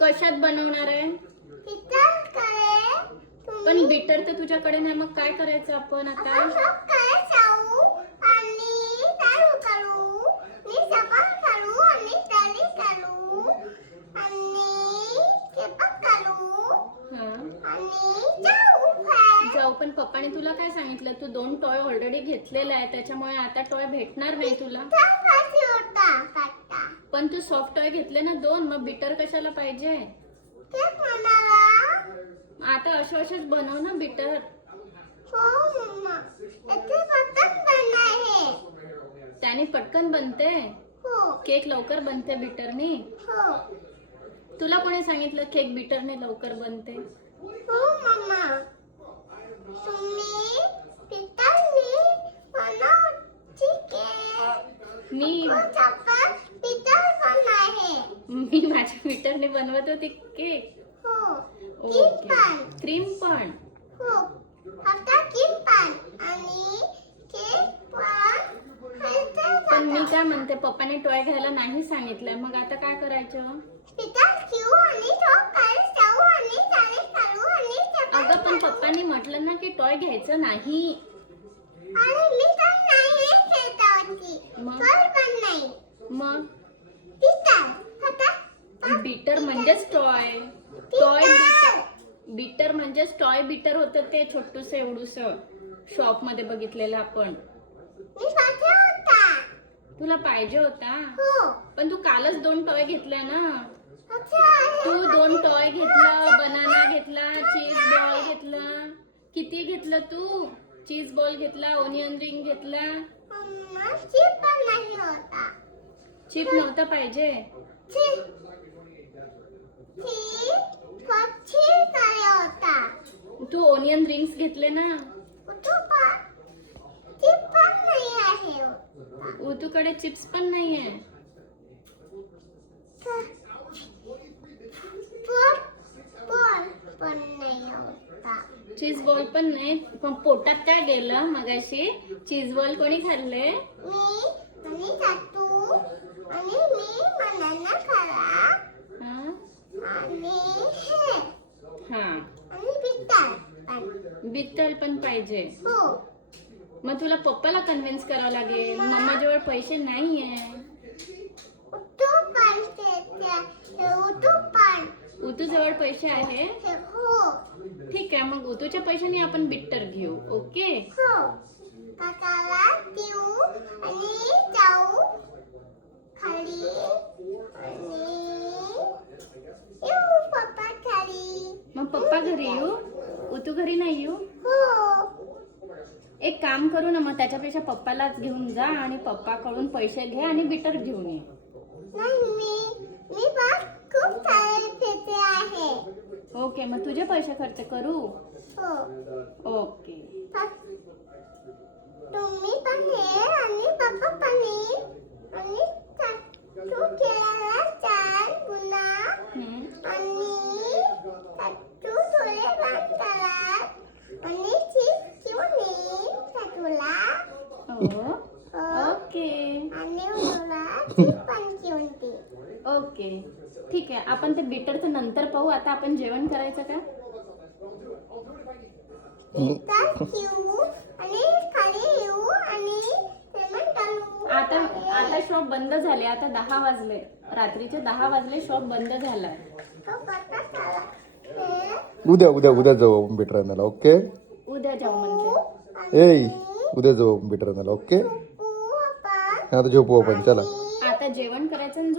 कशात बनवणार आहे? पण बीटर तर तुझ्याकडे नाही, मग काय करायचं आपण आता? जाऊ, पण पप्पाने तुला काय सांगितलं? तू 2 टॉय ऑलरेडी घेतलेला आहे, त्याच्यामुळे आता टॉय भेटणार नाही तुला. पण तू सॉफ्ट टॉय घेतले ना 2, मग बीटर कशाला पाहिजे? आता अशाच बनव ना बीटर. त्याने पटकन बनते. केक लवकर बनते बीटरने. तुला कोणी सांगितलं केक बीटरने लवकर बनते? मी माझ्या बीटरने बनवत होती केक. क्रीम पण. पण मी काय म्हणते, पप्पाने टॉय घ्यायला नाही सांगितलंय, मग आता काय करायचं? अगं पण पप्पानी म्हटलं ना की टॉय घ्यायचं नाही. मग बीटर म्हणजेच टॉय. बीटर म्हणजेच टॉय बीटर होतं ते छोटूस एवढूस शॉप मध्ये बघितलेलं आपण. तुला पाहिजे होता? पण तू कालच 2 टॉय घेतल्या ना. तू 2 टॉय घेतला, बनाना घेतला, चीज बॉल घेतला. किती घेतलं तू? चीज बॉल घेतला, ओनियन रिंग घेतला. चिप नव्हता पाहिजे? तू ओनियन रिंग्स घेतले ना. उतूकडे चिप्स पण नाहीये. चीज बॉल पण नाही. पण पोटात काय गेलं मगाशी? चीज बॉल कोणी खाल्ले? बित्तल पण पाहिजे. मग तुला पप्पाला कन्व्हिन्स करावं लागेल. मम्मा जवळ पैसे नाहीये. उतू जवळ पैसे आहे? ठीक आहे, मग उतूच्या पैशाने आपण बिट्टर घेऊ. ओके. मग पप्पा घरी येऊ? उतू घरी नाही येऊ? एक काम करू ना, मग त्याच्यापेक्षा पप्पालाच घेऊन जा आणि पप्पाकडून पैसे घे आणि बिटर घेऊन ये. ओके, मग तुझे पैसे खर्च करू? ओके. तुम्ही पण ये आणि पप्पा पण ये आणि तू खेळायला चाल पुन्हा आणि तू थोडे बात करा आणि चिप्स घेऊन ये तुला. ओके. आणि तुला चिप्स पण घेऊन दे. ओके, ठीक आहे. आपण ते बिटरचं नंतर पाहू. आता आपण जेवण करायचं का? आता शॉप बंद झाले. आता 10 वाजले. रात्रीचे 10 वाजले. शॉप बंद झालाय. उद्या जाऊ बिटर आणायला. ओके. उद्या जाऊ म्हणजे उद्या जाऊ बिटर आणायला. ओके. आता झोपू आपण. चला. आता जेवण करायचं.